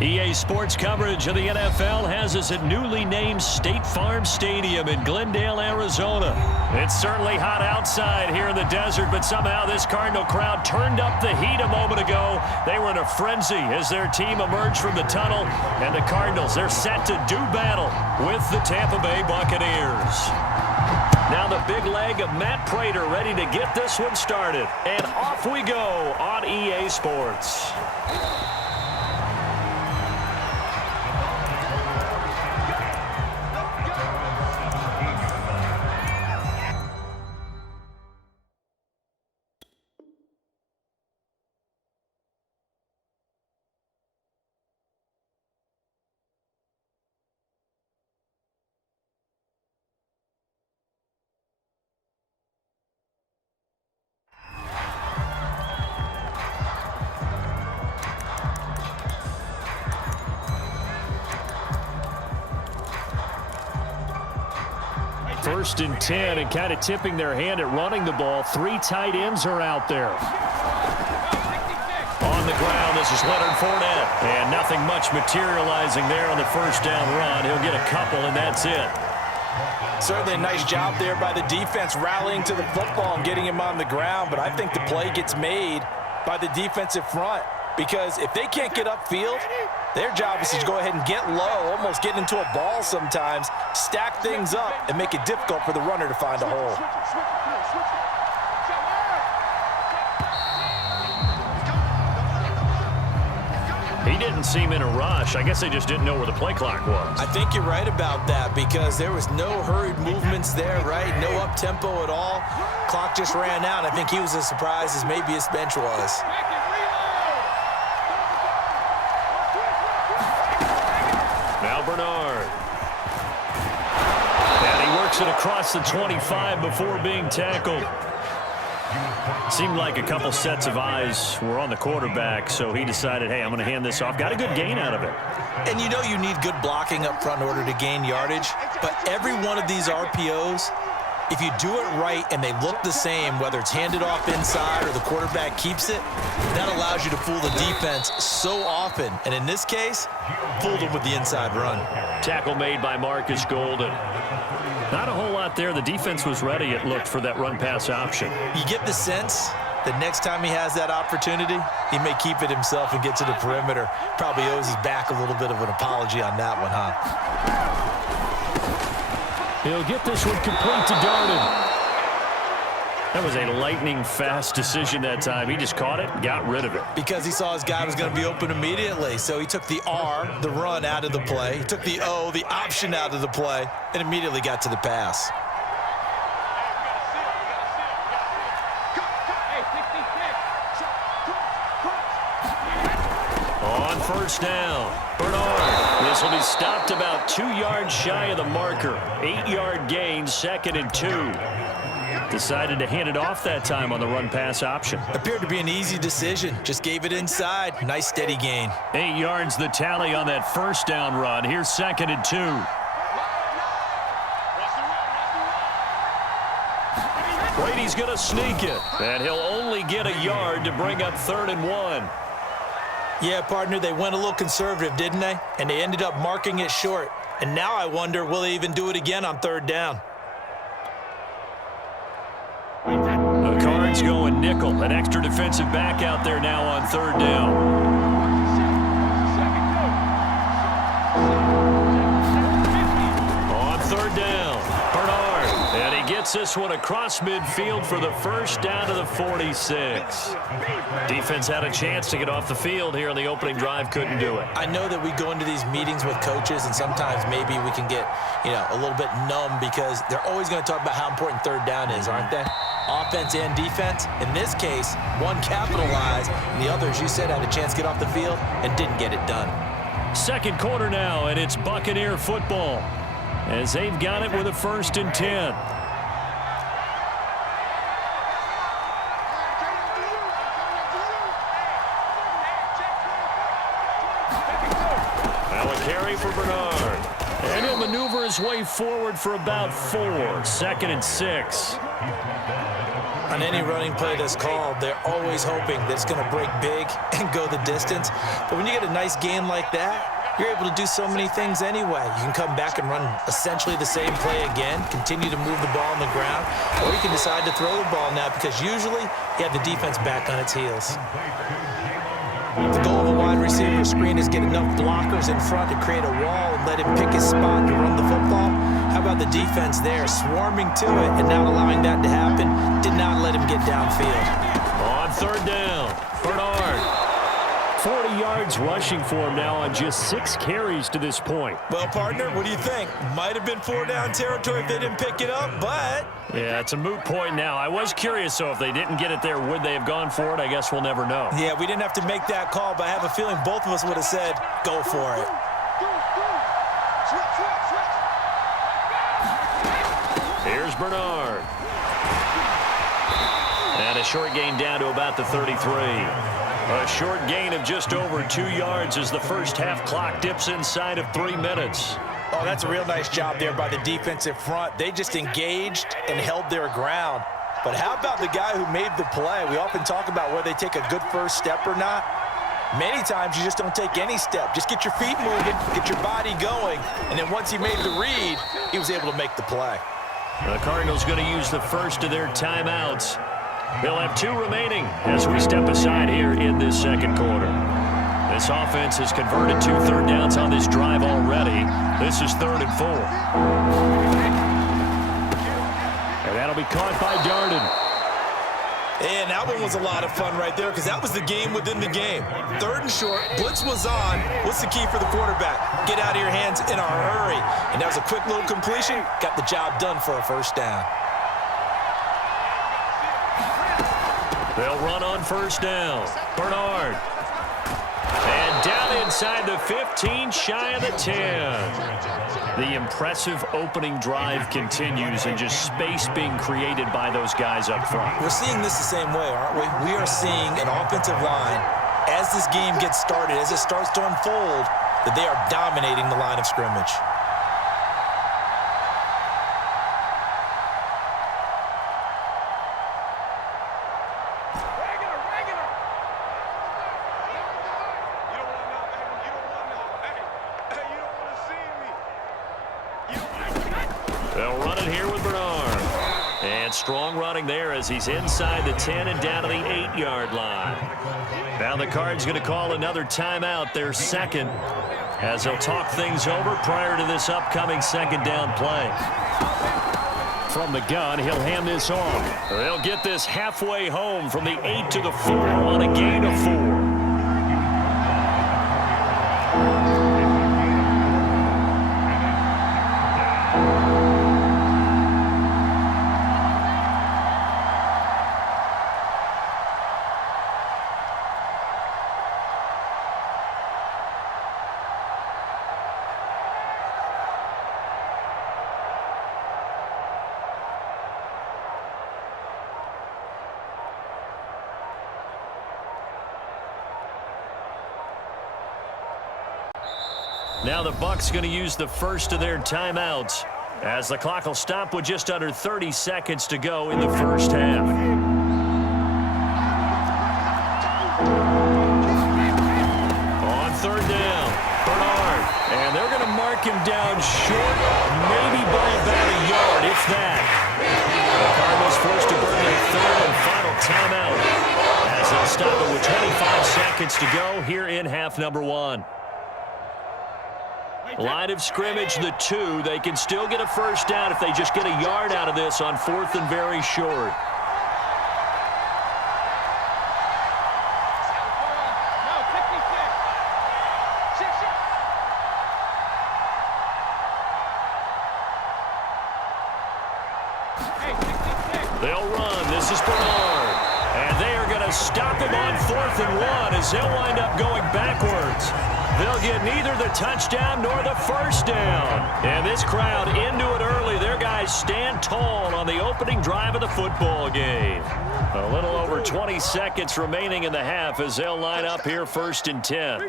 EA Sports coverage of the NFL has us at newly named State Farm Stadium in Glendale, Arizona. It's certainly hot outside here in the desert, but somehow this Cardinal crowd turned up the heat a moment ago. They were in a frenzy as their team emerged from the tunnel, and the Cardinals, they're set to do battle with the Tampa Bay Buccaneers. Now the big leg of Matt Prater ready to get this one started. And off we go on EA Sports. First and 10, and kind of tipping their hand at running the ball. 3 tight ends are out there. On the ground, this is Leonard Fournette. And nothing much materializing there on the first down run. He'll get a couple, and that's it. Certainly a nice job there by the defense rallying to the football and getting him on the ground. But I think the play gets made by the defensive front. Because if they can't get upfield, their job is to go ahead and get low, almost get into a ball sometimes, stack things up, and make it difficult for the runner to find a hole. He didn't seem in a rush. I guess they just didn't know where the play clock was. I think you're right about that because there was no hurried movements there, right? No up-tempo at all. Clock just ran out. I think he was as surprised as maybe his bench was. Bernard. And he works it across the 25 before being tackled. Seemed like a couple sets of eyes were on the quarterback, so he decided, hey, I'm going to hand this off. Got a good gain out of it. And you know you need good blocking up front in order to gain yardage, but every one of these RPOs, if you do it right and they look the same, whether it's handed off inside or the quarterback keeps it, that allows you to fool the defense so often. And in this case, fooled them with the inside run. Tackle made by Marcus Golden. Not a whole lot there. The defense was ready, it looked, for that run-pass option. You get the sense that next time he has that opportunity, he may keep it himself and get to the perimeter. Probably owes his back a little bit of an apology on that one, huh? He'll get this one complete to Darden. That was a lightning-fast decision that time. He just caught it and got rid of it. Because he saw his guy was going to be open immediately. So he took the R, the run, out of the play. He took the O, the option, out of the play, and immediately got to the pass. On first down, Bernard. This will be stopped about 2 yards shy of the marker. 8-yard gain, 2nd and 2. Decided to hand it off that time on the run-pass option. Appeared to be an easy decision. Just gave it inside. Nice steady gain. 8 yards the tally on that first down run. Here's 2nd and 2. Brady's going to sneak it. And he'll only get a yard to bring up 3rd and 1. Yeah, partner, they went a little conservative, didn't they? And they ended up marking it short. And now I wonder, will they even do it again on 3rd down? The Cards going nickel. An extra defensive back out there now on 3rd down. On 3rd down, Bernard. And he gets this one across midfield for the first down to the 46. Defense had a chance to get off the field here on the opening drive, couldn't do it. I know that we go into these meetings with coaches, and sometimes maybe we can get, a little bit numb because they're always going to talk about how important 3rd down is, aren't they? Offense and defense. In this case, one capitalized, and the other, as you said, had a chance to get off the field and didn't get it done. Second quarter now, and it's Buccaneer football as they've got it with a 1st and 10. Now a carry for Bernard. And he'll maneuver his way forward for about 4. 2nd and 6. On any running play that's called, they're always hoping that it's going to break big and go the distance. But when you get a nice gain like that, you're able to do so many things anyway. You can come back and run essentially the same play again, continue to move the ball on the ground, or you can decide to throw the ball now because usually you have the defense back on its heels. The goal of a wide receiver screen is get enough blockers in front to create a wall and let him pick his spot to run the football. How about the defense there, swarming to it and not allowing that to happen? Did not let him get downfield. On 3rd down, Bernard. 40 yards rushing for him now on just 6 carries to this point. Well, partner, what do you think? Might have been 4-down territory if they didn't pick it up, but... Yeah, it's a moot point now. I was curious, so if they didn't get it there, would they have gone for it? I guess we'll never know. Yeah, we didn't have to make that call, but I have a feeling both of us would have said, go for it. Here's Bernard. And a short gain down to about the 33. A short gain of just over 2 yards as the first half clock dips inside of 3 minutes. Oh, that's a real nice job there by the defensive front. They just engaged and held their ground. But how about the guy who made the play? We often talk about whether they take a good first step or not. Many times you just don't take any step. Just get your feet moving, get your body going, and then once he made the read, he was able to make the play. The Cardinals going to use the first of their timeouts. They'll have 2 remaining as we step aside here in this second quarter. This offense has converted 2 third downs on this drive already. This is 3rd and 4. And that'll be caught by Darden. And that one was a lot of fun right there because that was the game within the game. 3rd and short, blitz was on. What's the key for the quarterback? Get out of your hands in a hurry. And that was a quick little completion. Got the job done for a first down. They'll run on 1st down. Bernard. And down inside the 15, shy of the 10. The impressive opening drive continues and just space being created by those guys up front. We're seeing this the same way, aren't we? We are seeing an offensive line, as this game gets started, as it starts to unfold, that they are dominating the line of scrimmage. They'll run it here with Bernard. And strong running there as he's inside the 10 and down to the 8-yard line. Now the Cards going to call another timeout, their 2nd, as they'll talk things over prior to this upcoming 2nd down play. From the gun, he'll hand this off. They'll get this halfway home from the 8 to the 4 on a gain of 4. Now the Bucs going to use the first of their timeouts as the clock will stop with just under 30 seconds to go in the first half. On 3rd down, Bernard. And they're going to mark him down short, maybe by about a yard, if that. The Cardinals forced to burn their 3rd and final timeout as they'll stop it with 25 seconds to go here in half number 1. Line of scrimmage, the 2. They can still get a first down if they just get a yard out of this on 4th and very short. They'll run. This is Bernard. And they are going to stop him on 4th and 1 as they'll wind up going backwards. They'll get neither the touchdown nor the first down. And this crowd into it early. Their guys stand tall on the opening drive of the football game. A little over 20 seconds remaining in the half as they'll line up here 1st and 10.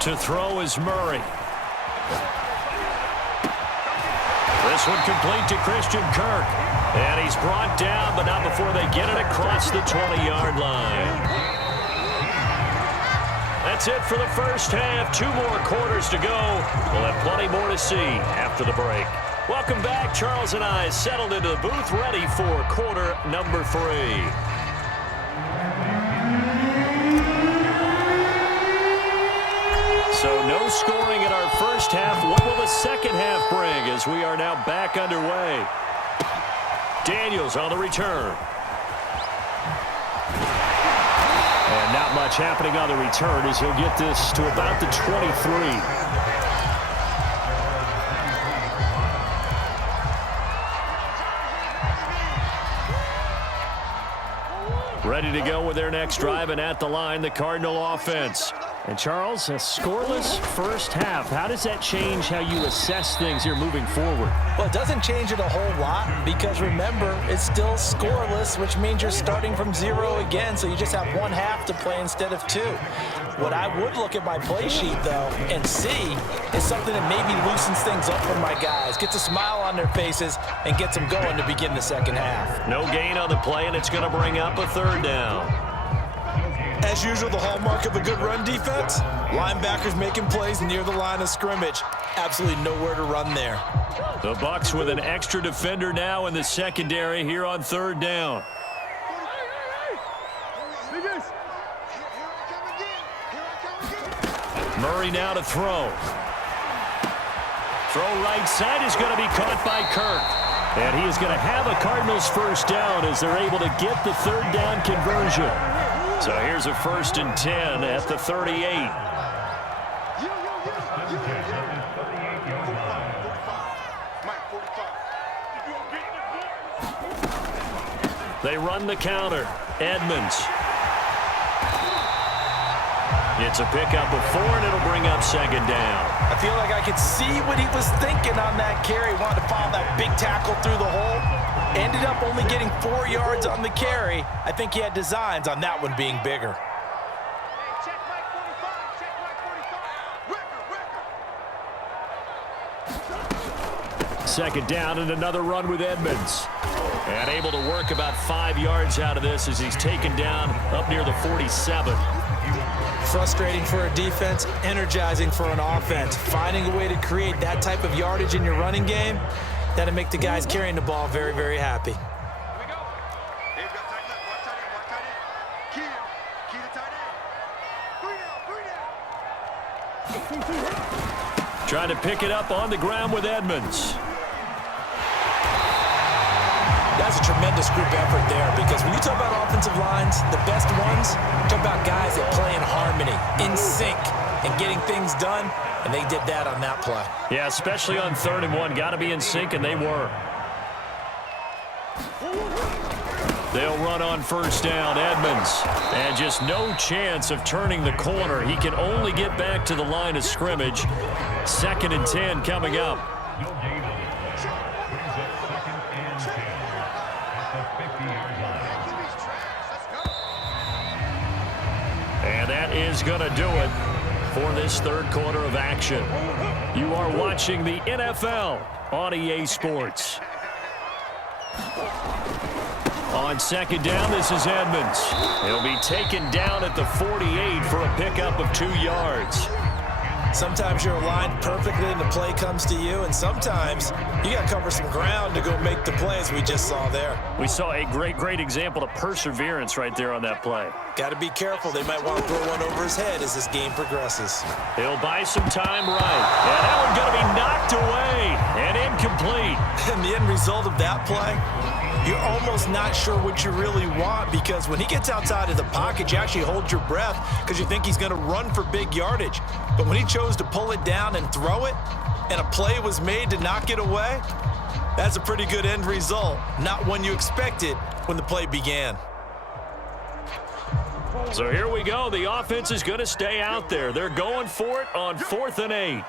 To throw is Murray. This one complete to Christian Kirk. And he's brought down, but not before they get it across the 20-yard line. That's it for the first half. 2 more quarters to go. We'll have plenty more to see after the break. Welcome back. Charles and I settled into the booth, ready for quarter number 3. So no scoring in our first half. What will the second half bring as we are now back underway? Daniels on the return. And not much happening on the return as he'll get this to about the 23. Ready to go with their next drive, and at the line, the Cardinal offense. And Charles, a scoreless first half. How does that change how you assess things here moving forward? Well, it doesn't change it a whole lot because, remember, it's still scoreless, which means you're starting from 0 again, so you just have 1 half to play instead of 2. What I would look at my play sheet, though, and see is something that maybe loosens things up for my guys, gets a smile on their faces, and gets them going to begin the second half. No gain on the play, and it's going to bring up a 3rd down. As usual, the hallmark of a good run defense, linebackers making plays near the line of scrimmage. Absolutely nowhere to run there. The Bucs with an extra defender now in the secondary here on 3rd down. Murray now to throw. Throw right side is going to be caught by Kirk. And he is going to have a Cardinals first down as they're able to get the 3rd down conversion. So here's a 1st and 10 at the 38. They run the counter. Edmonds. It's a pickup of 4, and it'll bring up 2nd down. I feel like I could see what he was thinking on that carry. Wanted to follow that big tackle through the hole. Ended up only getting 4 yards on the carry. I think he had designs on that one being bigger. Second down and another run with Edmonds. And able to work about 5 yards out of this as he's taken down up near the 47. Frustrating for a defense, energizing for an offense. Finding a way to create that type of yardage in your running game, that'll make the guys carrying the ball very, very happy. Trying to pick it up on the ground with Edmonds. That's a tremendous group effort there because when you talk about offensive lines, the best ones, talk about guys that play in harmony, in sync, and getting things done, and they did that on that play. Yeah, especially on 3rd and 1. Got to be in sync, and they were. They'll run on 1st down, Edmonds. And just no chance of turning the corner. He can only get back to the line of scrimmage. 2nd and 10 coming up. And that is going to do it for this 3rd quarter of action. You are watching the NFL on EA Sports. On 2nd down, this is Edmonds. He'll be taken down at the 48 for a pickup of 2 yards. Sometimes you're aligned perfectly and the play comes to you, and sometimes you got to cover some ground to go make the play, as we just saw there. We saw a great example of perseverance right there on that play. Got to be careful. They might want to throw one over his head as this game progresses. He'll buy some time right. And that one's going to be knocked away and incomplete. And the end result of that play, you're almost not sure what you really want because when he gets outside of the pocket, you actually hold your breath because you think he's going to run for big yardage. But when he chose to pull it down and throw it, and a play was made to knock it away, that's a pretty good end result. Not one you expected when the play began. So here we go. The offense is going to stay out there. They're going for it on 4th and 8.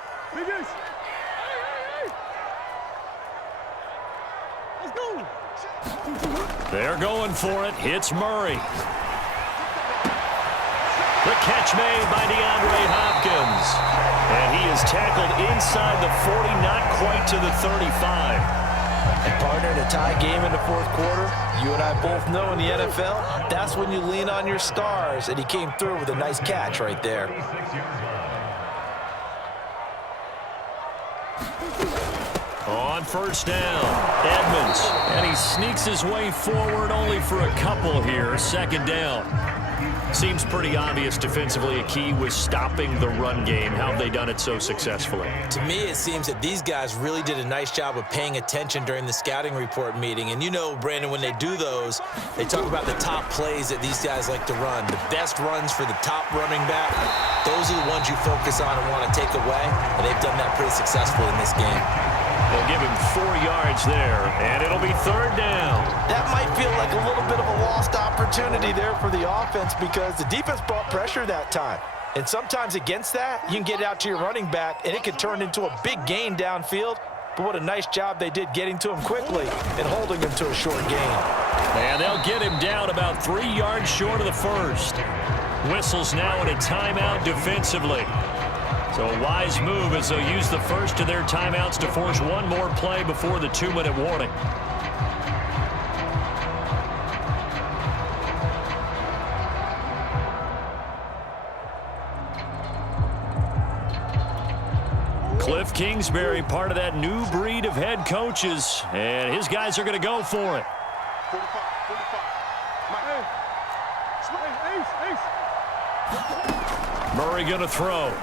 They're going for it. Hits Murray. The catch made by DeAndre Hopkins. And he is tackled inside the 40, not quite to the 35. And partner, in a tie game in the fourth quarter, you and I both know in the NFL, that's when you lean on your stars, and he came through with a nice catch right there. On first down, Edmonds, and he sneaks his way forward only for a couple here. Second down. Seems pretty obvious defensively a key was stopping the run game. How have they done it so successfully? To me, it seems that these guys really did a nice job of paying attention during the scouting report meeting. And you know, Brandon, when they do those, they talk about the top plays that these guys like to run. The best runs for the top running back, those are the ones you focus on and want to take away. And they've done that pretty successfully in this game. They'll give him 4 yards there, and it'll be third down. That might feel like a little bit of a lost opportunity there for the offense because the defense brought pressure that time. And sometimes against that, you can get it out to your running back, and it could turn into a big gain downfield. But what a nice job they did getting to him quickly and holding him to a short gain. And they'll get him down about 3 yards short of the first. Whistles now in a timeout defensively. So a wise move as they'll use the first of their timeouts to force one more play before the 2-minute warning. Cliff Kingsbury, part of that new breed of head coaches, and his guys are going to go for it. 45. Murray going to throw.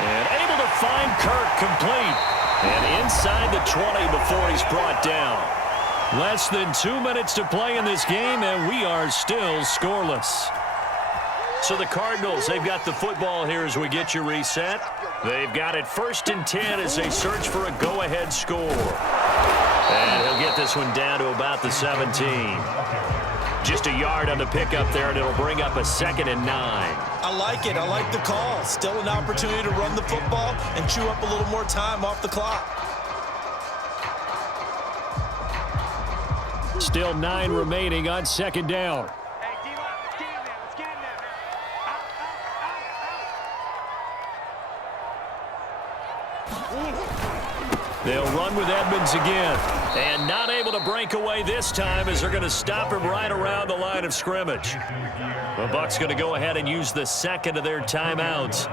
And able to find Kirk complete. And inside the 20 before he's brought down. Less than 2 minutes to play in this game, and we are still scoreless. So the Cardinals, they've got the football here as we get you reset. They've got it 1st and 10 as they search for a go-ahead score. And he'll get this one down to about the 17. Just a yard on the pickup there, and it'll bring up a 2nd and 9. I like it. I like the call. Still an opportunity to run the football and chew up a little more time off the clock. Still 9 remaining on 2nd down. They'll run with Edmonds again. And not able to break away this time as they're going to stop him right around the line of scrimmage. The Bucs going to go ahead and use the 2nd of their timeouts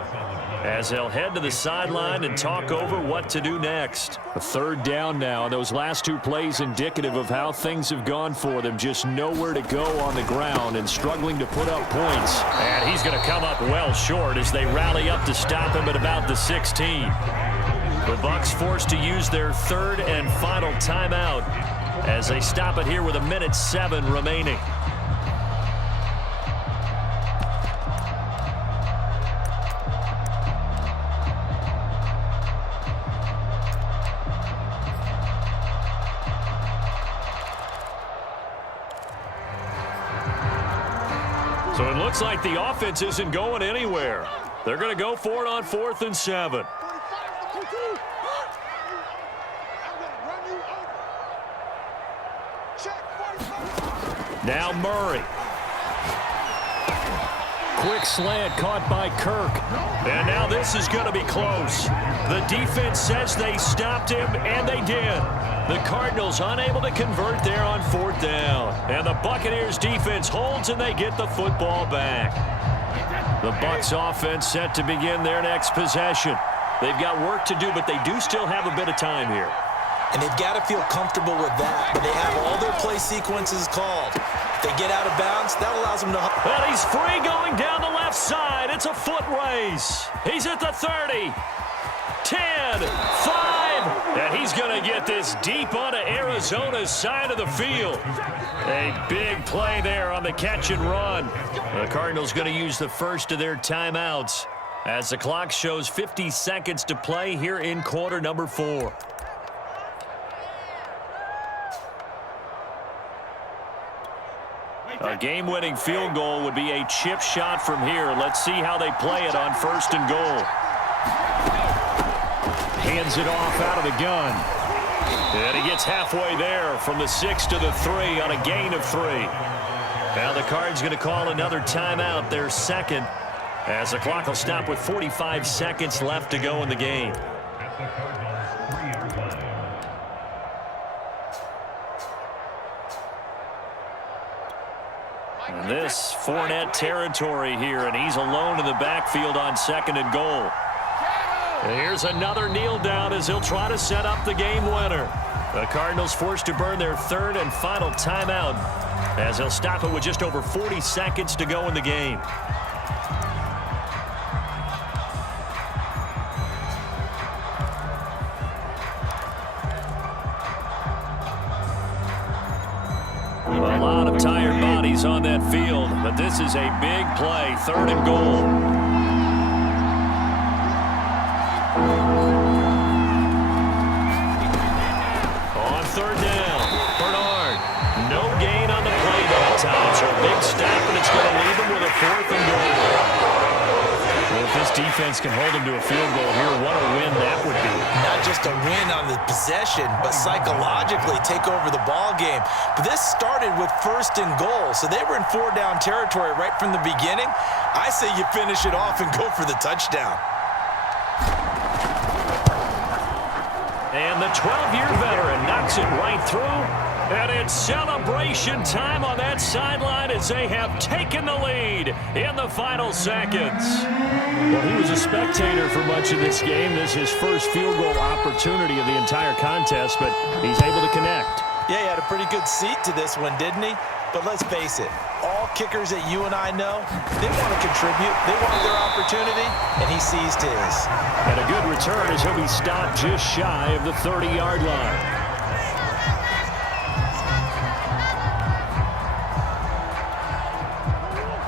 as they'll head to the sideline and talk over what to do next. A 3rd down now. Those last 2 plays indicative of how things have gone for them. Just nowhere to go on the ground and struggling to put up points. And he's going to come up well short as they rally up to stop him at about the 16. The Bucs forced to use their 3rd and final timeout as they stop it here with 1:07 remaining. So it looks like the offense isn't going anywhere. They're going to go for it on 4th and 7. Now Murray. Quick slant caught by Kirk. And now this is going to be close. The defense says they stopped him, and they did. The Cardinals unable to convert there on 4th down. And the Buccaneers defense holds, and they get the football back. The Bucs offense set to begin their next possession. They've got work to do, but they do still have a bit of time here. And they've got to feel comfortable with that. But they have all their play sequences called. If they get out of bounds, that allows them to... And he's free going down the left side. It's a foot race. He's at the 30. 10, 5, and he's going to get this deep onto Arizona's side of the field. A big play there on the catch and run. The Cardinals going to use the first of their timeouts as the clock shows 50 seconds to play here in quarter number 4. A game-winning field goal would be a chip shot from here. Let's see how they play it on 1st and goal. Hands it off out of the gun. And he gets halfway there from the 6 to the 3 on a gain of 3. Now the Cards going to call another timeout, their second, as the clock will stop with 45 seconds left to go in the game. And this Fournette territory here, and he's alone in the backfield on 2nd and goal. And here's another kneel down as he'll try to set up the game winner. The Cardinals forced to burn their 3rd and final timeout as they'll stop it with just over 40 seconds to go in the game. A lot of tired bodies on that field, but this is a big play, 3rd and goal. On 3rd down, Bernard. No gain on the play that time, so a big stop, and it's going to leave him with a 4th and goal. Well, if this defense can hold him to a field goal here, what a win that would be. Not just a win on the possession, but psychologically take over the ball game. But this started with 1st and goal, so they were in 4-down territory right from the beginning. I say you finish it off and go for the touchdown. And the 12-year veteran knocks it right through. And it's celebration time on that sideline as they have taken the lead in the final seconds. Well, he was a spectator for much of this game. This is his first field goal opportunity of the entire contest, but he's able to connect. Yeah, he had a pretty good seat to this one, didn't he? But let's face it, all kickers that you and I know, they want to contribute. They want their opportunity, and he seized his. And a good return as he'll be stopped just shy of the 30-yard line.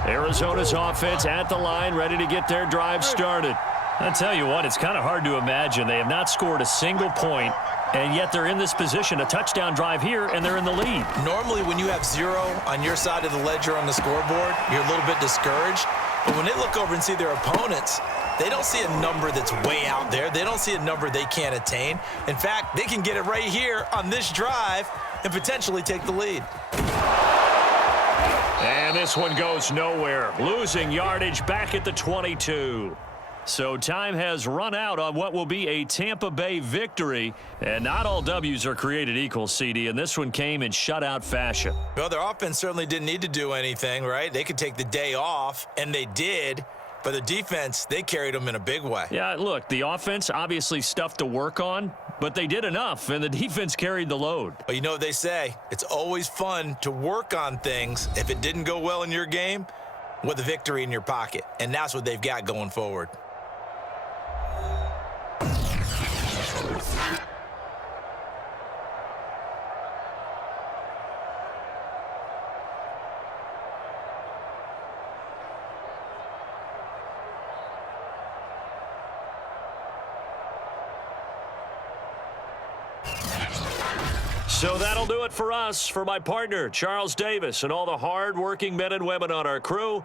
Arizona's offense at the line, ready to get their drive started. I tell you what, it's kind of hard to imagine. They have not scored a single point, and yet they're in this position, a touchdown drive here, and they're in the lead. Normally, when you have 0 on your side of the ledger on the scoreboard, you're a little bit discouraged. But when they look over and see their opponents, they don't see a number that's way out there. They don't see a number they can't attain. In fact, they can get it right here on this drive and potentially take the lead. And this one goes nowhere. Losing yardage back at the 22. So time has run out on what will be a Tampa Bay victory. And not all W's are created equal, CD, and this one came in shutout fashion. Well, their offense certainly didn't need to do anything, right? They could take the day off, and they did. But the defense, they carried them in a big way. Yeah, look, the offense obviously stuff to work on, but they did enough, and the defense carried the load. But you know what they say, it's always fun to work on things. If it didn't go well in your game, with a victory in your pocket. And that's what they've got going forward. So that'll do it for us. For my partner, Charles Davis, and all the hard-working men and women on our crew,